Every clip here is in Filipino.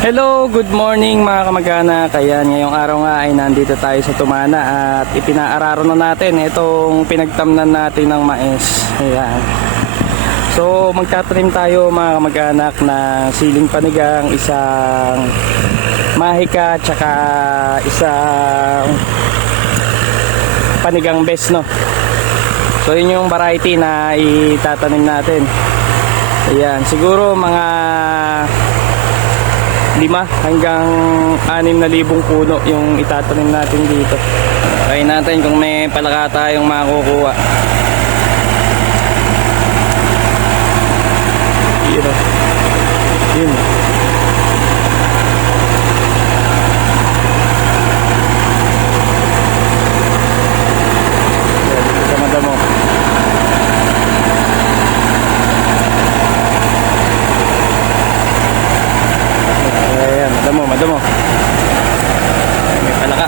Hello, good morning mga kamag-anak. Ayan, ngayong araw nga ay nandito tayo sa Tumana at ipinaararo na natin itong pinagtamnan natin ng mais. Ayan. So, magtatanim tayo mga kamag-anak na siling panigang, isang mahika, tsaka isang panigang best, no? So, yun yung variety na itatanim natin. Ayan, siguro mga 5 hanggang 6,000 puno yung itatanim natin dito. Try natin kung may palaka tayong makukuha. Yun. Yun. Dito sa madamo. Madamo. May palaka.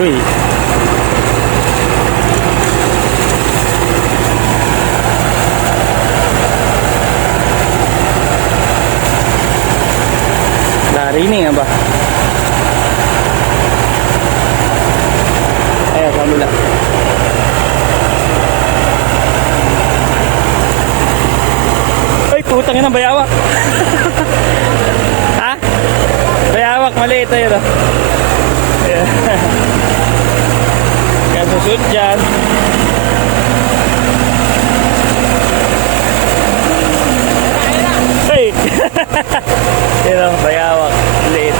Uy. Narinig nga ba? Ayan, kamula. Putang ina, bayawak. Ha? Bayawak, maliit na yun. Kaya susud dyan. Hey! Yun o, bayawak. Maliit.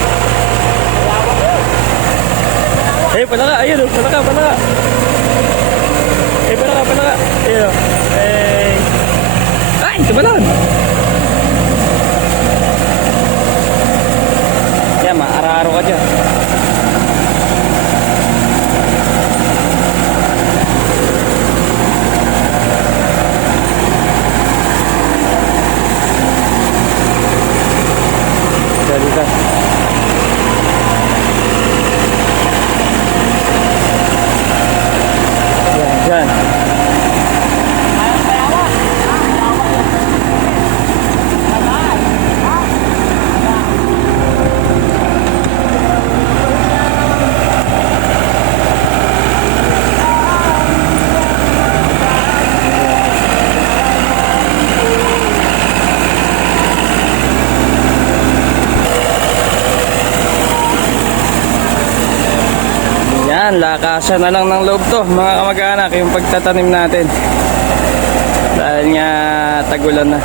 Hey, palaka. Ayun o, palaka. Hey, palaka. Ayun o. Hey. Ay, tumalon! Yan, maararo ka dyan. Dito. Yan. Yan, lakasan na lang ng loob to mga kamag-anak yung pagtatanim natin dahil nga tagulan na.